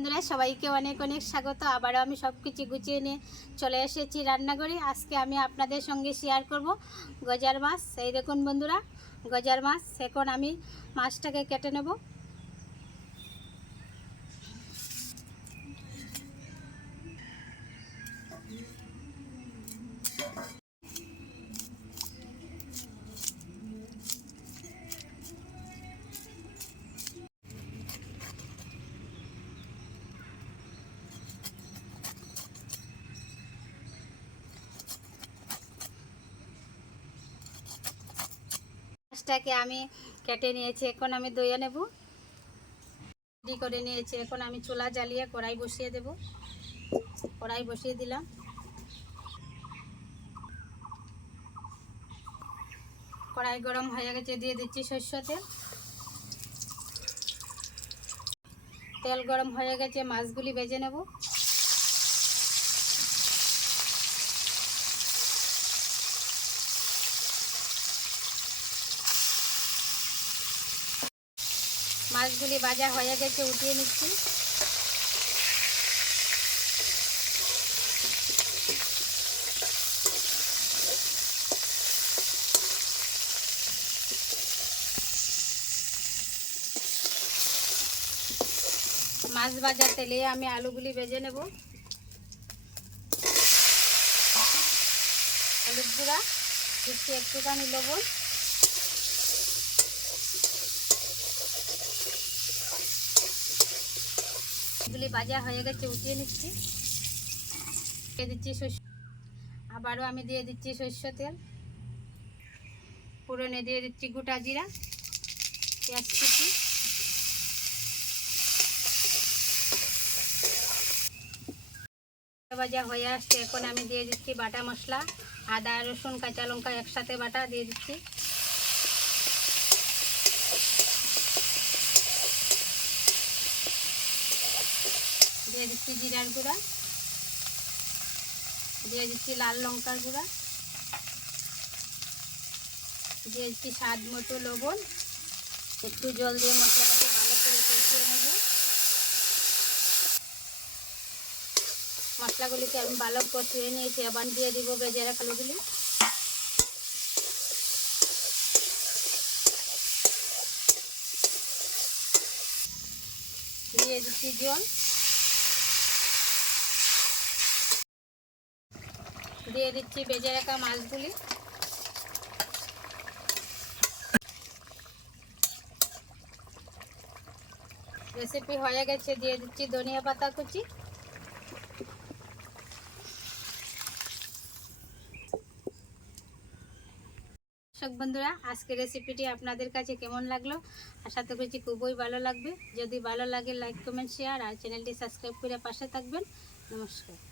বন্ধুরা সবাইকে অনেক অনেক স্বাগত। আবারও আমি সব কিছু গুছিয়ে নিয়ে চলে এসেছি রান্নাঘরে। আজকে আমি আপনাদের সঙ্গে শেয়ার করব গজার মাছ। এই দেখুন বন্ধুরা, গজার মাছ। এখন আমি মাছটাকে কেটে নেব। মাছটাকে আমি কেটে নিয়েছি, এখন আমি ধুয়ে নেব। রেডি করে নিয়েছি। এখন আমি চুলা জ্বালিয়ে কড়াই বসিয়ে দেব। কড়াই বসিয়ে দিলাম। কড়াই গরম হয়ে গেছে, দিয়ে দিচ্ছি সরষের তেল। তেল গরম হয়ে গেছে, মাছগুলি ভেজে নেব। মাছগুলি ভাজা হয়ে গেছে, উঠিয়ে নিচ্ছি। মাছ ভাজা তেলে আমি আলুগুলি ভেজে নেব। হলুদ গুঁড়া দিচ্ছি, একটুখানি লবণ। এগুলি ভাজা হয়ে গেছে, উঠিয়ে নিচ্ছি। দিয়ে দিচ্ছি সরষে, আবারও আমি দিয়ে দিচ্ছি সরষের তেল। ফোড়নে দিয়ে দিচ্ছি গোটা জিরা, পেঁয়াজ কুচি। ভাজা হয়ে আসছে, এখন আমি দিয়ে দিচ্ছি বাটা মশলা। আদা রসুন কাঁচা লঙ্কা একসাথে বাটা দিয়ে দিচ্ছি। দিয়ে দিচ্ছি জিরার গুঁড়া, দিয়ে দিচ্ছি লাল লঙ্কার গুঁড়া, দিয়ে দিচ্ছি স্বাদ মতো লবণ। একটু জল দিয়ে মশলাটাকে ভালো করে কষিয়ে নেব। মশলাগুলিকে আমি ভালো কষিয়ে নিয়েছি। আবার দিয়ে দিব ভেজে রাখা আলুগুলি। দিয়ে দিচ্ছি জল, দিয়ে দিচ্ছি ভেজে রাখা মাছগুলি। রেসিপি হয়ে গেছে, দিয়ে দিচ্ছি ধনিয়া পাতা কুচি। দর্শক বন্ধুরা, আজকের রেসিপিটি আপনাদের কাছে কেমন লাগলো? আশা করছি খুবই ভালো লাগবে। যদি ভালো লাগে লাইক কমেন্ট শেয়ার আর চ্যানেলটি সাবস্ক্রাইব করে পাশে থাকবেন। নমস্কার।